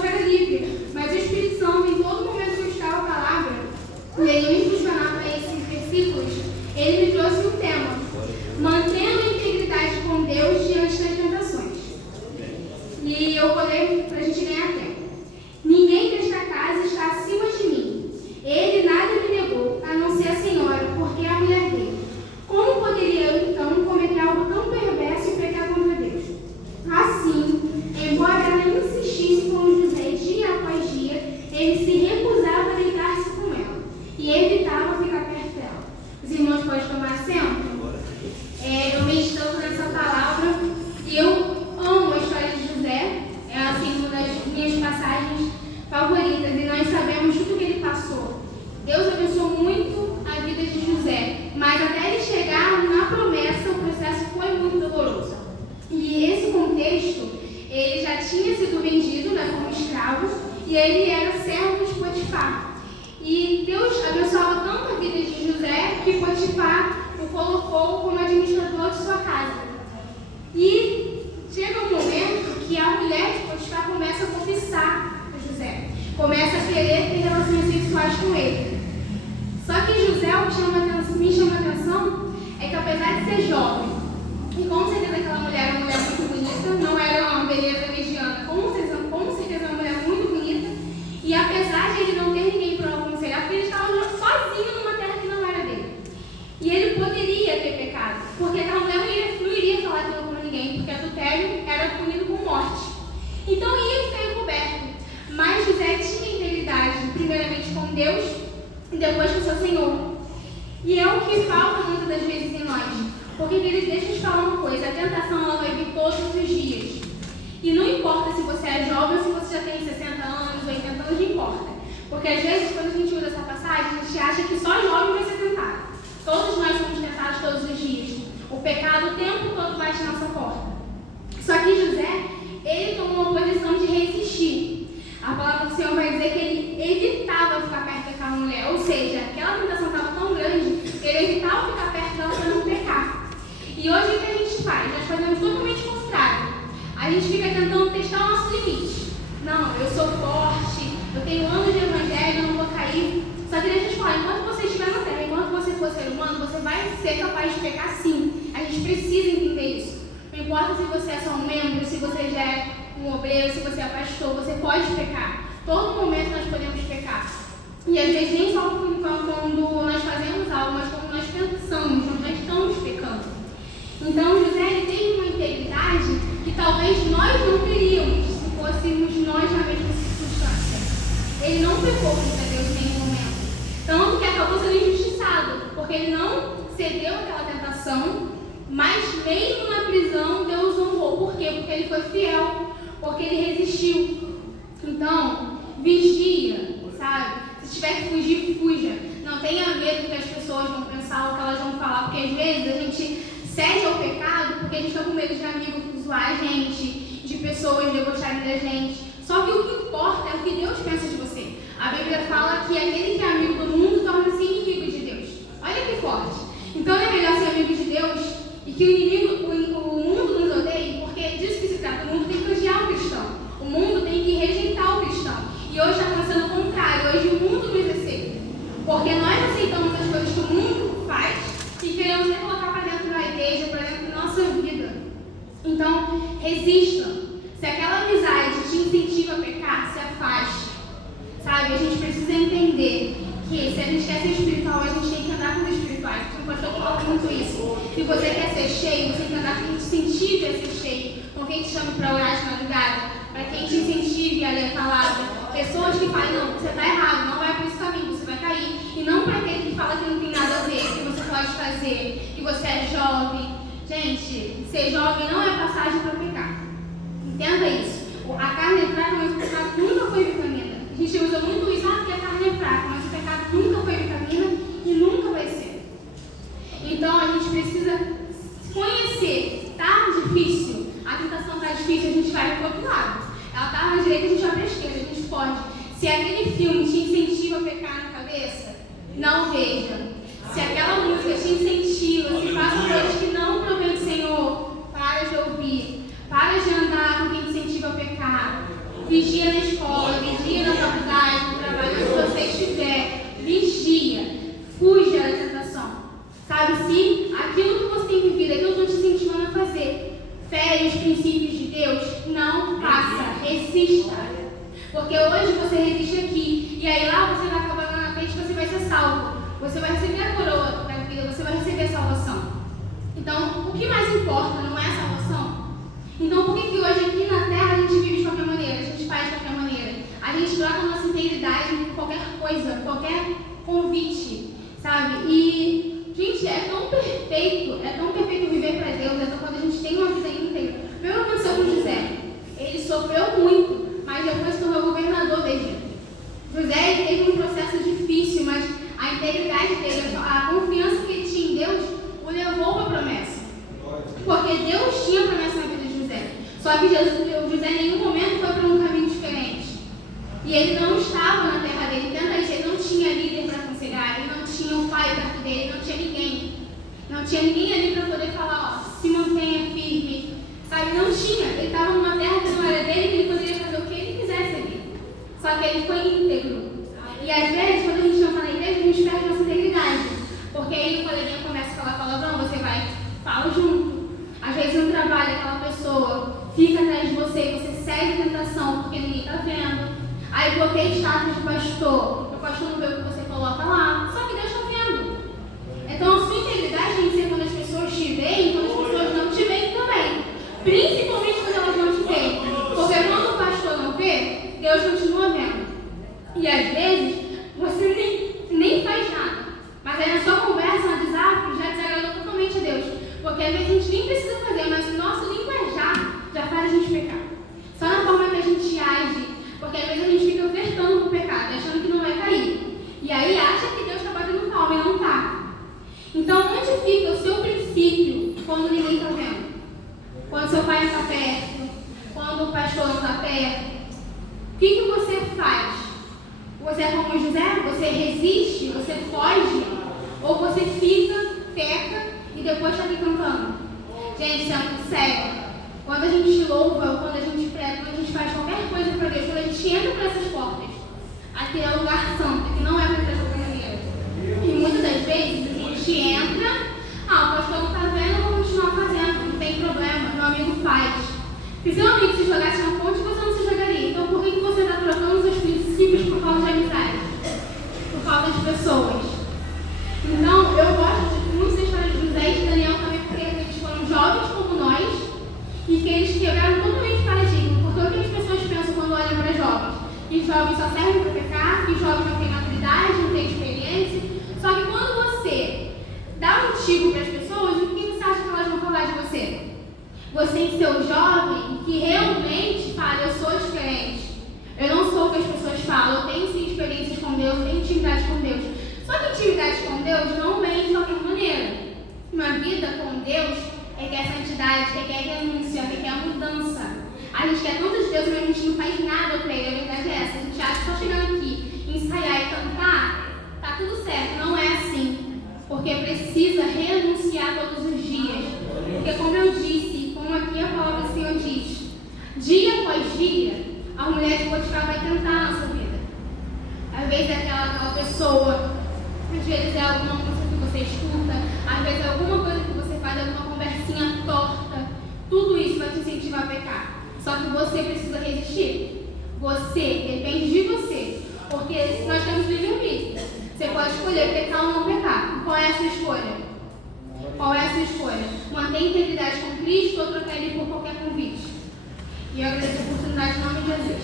que era livre, mas o Espírito Santo, em todo momento que eu estava a palavra, e ele me impulsionava a esses versículos, ele me trouxe um tema: mantendo a integridade com Deus diante das tentações. E eu vou ler para a gente ganhar tempo. Ninguém desta casa está acima de mim. Ele nada me negou, a não ser a senhora, porque é a mulher dele. Como poderia eu, então, cometer algo tão perverso e pecar contra Deus? Assim, embora ela insistisse com José dia após dia, ele se recusava a deitar-se com ela e evitava ficar perto dela. Os irmãos podem tomar assento? Eu meditando nessa palavra e eu amo a história de José, é assim, uma das minhas passagens favoritas, e nós sabemos tudo que ele passou. Deus abençoou muito a vida de José, mas até ele chegar na promessa, o processo foi muito doloroso. E esse contexto, ele já tinha sido vendido, né, como escravo, e ele era servo de Potifar. E Deus abençoava tanto a vida de José que Potifar o colocou como administrador de sua casa. E chega um momento que a mulher de Potifar começa a cobiçar José, começa a querer ter relações sexuais com ele. Só que José, o que me chama a atenção é que, apesar de ser jovem, e com certeza aquela mulher era uma mulher muito bonita, não era uma beleza mediana, com certeza uma mulher muito bonita, e apesar de ele não ter ninguém para aconselhar, porque ele estava sozinho numa terra que não era dele. E ele poderia ter pecado, porque aquela mulher não iria falar aquilo com ninguém, porque adultério era punido com morte. Então ia ficar encoberto. Mas José tinha integridade, primeiramente com Deus e depois com seu Senhor. E é o que falta muitas das vezes em nós. Porque, queridos, deixa eu te falar uma coisa: a tentação ela vai vir todos os dias. E não importa se você é jovem ou se você já tem 60 anos, 80 anos, não importa. Porque às vezes, quando a gente usa essa passagem, a gente acha que só jovem vai ser tentado. Todos nós somos tentados todos os dias. O pecado o tempo todo bate na nossa porta. Só que José, ele tomou uma posição de resistir. A palavra do Senhor vai dizer que ele evitava ficar perto daquela mulher. Ou seja, aquela tentação estava tão grande, ele evitava ficar perto dela para não pecar. E hoje o que a gente faz? Nós fazemos totalmente o contrário. A gente fica tentando testar o nosso limite. Não, eu sou forte, eu tenho anos de evangelho, eu não vou cair. Só que deixa eu te falar, enquanto você estiver na terra, enquanto você for ser humano, você vai ser capaz de pecar sim. A gente precisa entender isso. Não importa se você é só um membro, se você já é um obreiro, se você é pastor, você pode pecar. Todo momento nós podemos pecar. E às vezes nem só quando nós fazemos algo, mas quando nós pensamos, quando nós estamos pecando. Então José, ele tem uma integridade que talvez nós não teríamos se fôssemos nós na mesma circunstância. Ele não pecou contra Deus em nenhum momento. Tanto que acabou sendo injustiçado, porque ele não cedeu àquela tentação, mas mesmo na prisão Deus honrou. Por quê? Porque ele foi fiel, porque ele resistiu. Então, vigia, sabe? Se tiver que fugir, fuja. Não tenha medo do que as pessoas vão pensar ou que elas vão falar, porque às vezes a gente cede ao pecado porque a gente está com medo de amigos zoar a gente, de pessoas debocharem da gente. Só que o que importa é o que Deus pensa de você. A Bíblia fala que aquele que é amigo do mundo torna-se inimigo de Deus. Olha que forte. Então é melhor ser amigo de Deus e que o mundo nos odeie, porque disso que se trata. O mundo tem que odiar o cristão. O mundo tem que rejeitar o cristão. E hoje está acontecendo o contrário. Hoje o mundo nos aceita. Porque nós aceitamos as coisas que o mundo faz e queremos colocar para dentro da igreja, para dentro da nossa vida. Então, resista. Se aquela amizade te incentiva a pecar, se afaste. Sabe? A gente precisa entender que se a gente quer ser espiritual, a gente tem que andar com os espirituais. O pastor fala muito isso. Se você quer ser cheio, você tem que andar com quem te incentive a ser cheio. Com quem te chame para orar de madrugada. Para quem te incentive a ler a palavra. Pessoas que falam, não, você está errado, não vai por esse caminho, você vai cair. E não para aquele que fala que não tem nada a ver, que você pode fazer, que você é jovem. Gente, ser jovem não é passagem para pecar. Entenda isso. A carne é fraca, mas o pecado nunca foi vitamina. A gente usa muito isso, porque a carne é fraca, mas o pecado nunca foi vitamina e nunca vai ser. Então a gente precisa conhecer. Tá difícil, a tentação tá difícil, a gente vai para o outro lado. Ela tá na direita, a gente vai para a esquerda, a gente pode. Se aquele filme te incentiva a pecar na cabeça, não veja. Se aquela música te incentiva, se faz coisas que não provém do Senhor, para de ouvir. Para de andar com quem te incentiva a pecar. Vigia na escola, vigia na faculdade, no trabalho, onde você estiver. Vigia. Fuja da tentação. Sabe, se aquilo que você tem vivido, aquilo que eu te incentivando a fazer, fere os princípios de Deus, não faça, resista. Porque hoje você resiste aqui, e aí lá você vai acabar lá na frente, você vai ser salvo. Você vai receber a coroa da vida, você vai receber a salvação. Então, o que mais importa não é a salvação? Então, por que hoje aqui na Terra a gente vive de qualquer maneira, a gente faz de qualquer maneira? A gente troca a nossa integridade por qualquer coisa, qualquer convite, sabe? E, gente, é tão perfeito viver para Deus, quando a gente tem uma vida íntegra. Meu que aconteceu com José. Ele sofreu muito, mas depois se tornou governador do Egito. José teve um processo difícil, mas a integridade dele, a confiança que ele tinha em Deus, o levou para a promessa. Porque Deus tinha promessa na vida de José. Só que José em nenhum momento foi para um caminho diferente. E ele não estava na terra dele. Ele não tinha líder para aconselhar, ele não tinha um pai perto dele, não tinha ninguém. Não tinha ninguém ali para poder falar, ó, se mantenha firme. Sabe, não tinha. Ele estava numa terra que não era dele, que ele poderia fazer o que ele quisesse ali. Só que ele foi íntegro. E às vezes, quando a gente não está na igreja, a gente perde nossa integridade. Porque aí o coleguinha começa a falar palavrão, você vai, fala junto. Às vezes no trabalho, aquela pessoa fica atrás de você e você segue a tentação porque ninguém está vendo. Aí bloqueia status do pastor, o pastor não vê o que você coloca lá, só que Deus está vendo. Então a sua integridade tem que ser quando as pessoas te veem, quando as pessoas não te veem também. Principalmente quando elas não te veem. Porque quando o pastor não vê, Deus continua vendo. E às vezes, você nem faz nada. Mas aí na sua conversa, no WhatsApp, já desagradou totalmente a Deus. Porque às vezes a gente nem precisa fazer, mas o nosso linguajar já faz a gente pecar. Só na forma que a gente age. Porque às vezes a gente fica ofertando pro pecado, achando que não vai cair. E aí acha que Deus está batendo palma e não está. Então, onde fica o seu princípio quando ninguém está vendo? Quando seu pai não está perto? Quando o pastor não está perto? O que você faz? Você é como José? Você resiste? Você foge? Ou você fica, peca e depois está aqui cantando? Gente, sendo sério. Quando a gente louva, quando a gente prega, quando a gente faz qualquer coisa para Deus, quando a gente entra por essas portas, aqui é o lugar santo, que não é para entrar de qualquer maneira. E muitas das vezes a gente entra, o pastor não está vendo, eu vou continuar fazendo, não tem problema, meu amigo faz. Se seu amigo se jogasse na ponte, você não se jogaria. Então por que você está trocando seus princípios por causa de amizade? Por causa de pessoas. Então, eu gosto muito da história de José e de Daniel também, porque eles foram jovens como nós, e que eles quebraram totalmente paradigma, porque o que as pessoas pensam quando olham para jovens? Que jovens só servem para pecar, que jovens não têm maturidade, não têm experiência. Só que quando você dá um tiro para as pessoas, o que você acha que elas vão falar de você? Você em seu jovem, que realmente fala, eu sou diferente. Eu não sou o que as pessoas falam, eu tenho sim experiências com Deus, eu tenho intimidade com Deus. Só que intimidade com Deus não vem de qualquer maneira. Uma vida com Deus requer santidade, requer renúncia, requer mudança. A gente quer tanto de Deus, mas a gente não faz nada para Ele. A verdade é essa. A gente acha que só chegar aqui, ensaiar e cantar, tá tudo certo. Não é assim. Porque precisa renunciar todos os dias. Porque como eu disse, como aqui a palavra do Senhor diz, dia após dia, a mulher de Potifar vai tentar a nossa vida. Às vezes é aquela pessoa, às vezes é alguma música que você escuta, às vezes é alguma coisa que você faz, alguma conversinha torta. Tudo isso vai te incentivar a pecar. Só que você precisa resistir. Depende de você. Porque nós temos livre-arbítrio. Você pode escolher pecar ou não pecar. Qual é a sua escolha? Manter a integridade com Cristo ou trocar Ele por qualquer convite? E eu agradeço a oportunidade em nome de Jesus.